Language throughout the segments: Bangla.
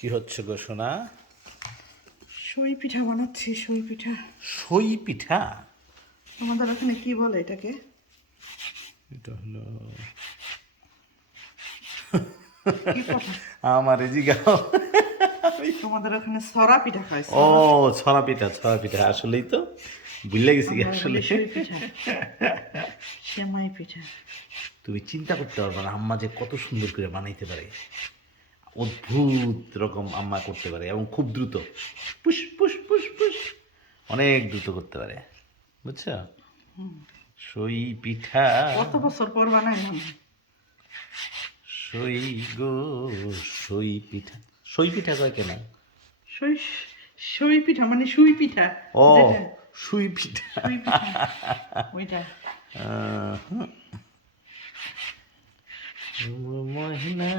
কি হচ্ছে গো সোনা? সই পিঠা বানাচ্ছি। সই পিঠা। সই পিঠা? আমাদের ওখানে কি বলে এটাকে? এটা হলো কি কথা? আমারে জিগাও। তোমাদের ওখানে সরা পিঠা খায়? ও, ছড়া পিঠা, ছড়া পিঠা। আসলেই তো ভুলে গেছি আমরা আসলে। বলি সই পিঠা, সেমাই পিঠা। তুমি চিন্তা করতে পারবে না আম্মা যে কত সুন্দর করে বানাইতে পারে। অদ্ভুত রকম আম্মা করতে পারে এবং খুব দ্রুত। পুশ পুশ পুশ পুশ, অনেক দ্রুত করতে পারে, বুঝছো? সই পিঠা, কত বছর পর বানাইলাম। সই গো, সই পিঠা। সই পিঠা কয় কেন? সই সই পিঠা মানে সুই পিঠা। ও, যেটা সুই পিঠা। সুই পিঠা ওইটা। মহিনা,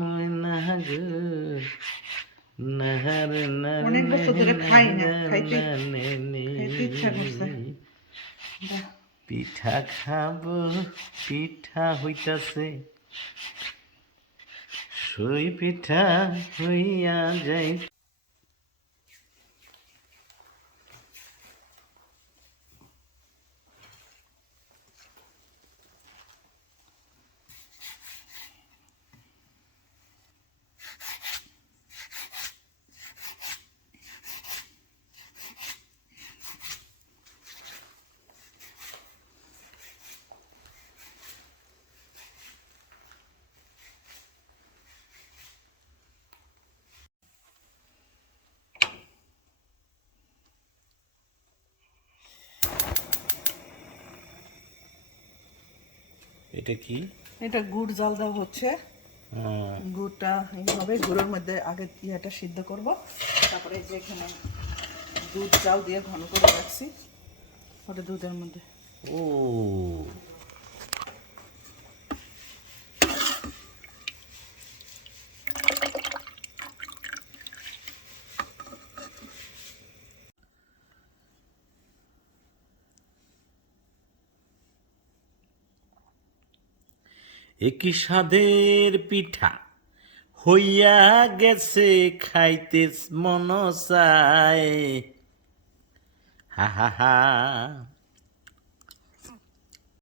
মহিনা গো, নাহার অনেক বছর ধরে খাই না, খাইতে খাইতে ইচ্ছা করছে। পিঠা খাবো, পিঠা হইতাছে, সই পিঠা হইয়া যাই। এটা কি? এটা গুড় জাল দেওয়া হচ্ছে। গুড়টা এইভাবে গুড়ের মধ্যে আগে ইয়েটা সিদ্ধ করব, তারপরে যেখানে দুধ চাল দিয়ে ঘন করে রাখছি ওটা দুধের মধ্যে। ও, একই স্বাদের পিঠা হইয়া গেছে, খাইতে মন চায়, হা হা হা।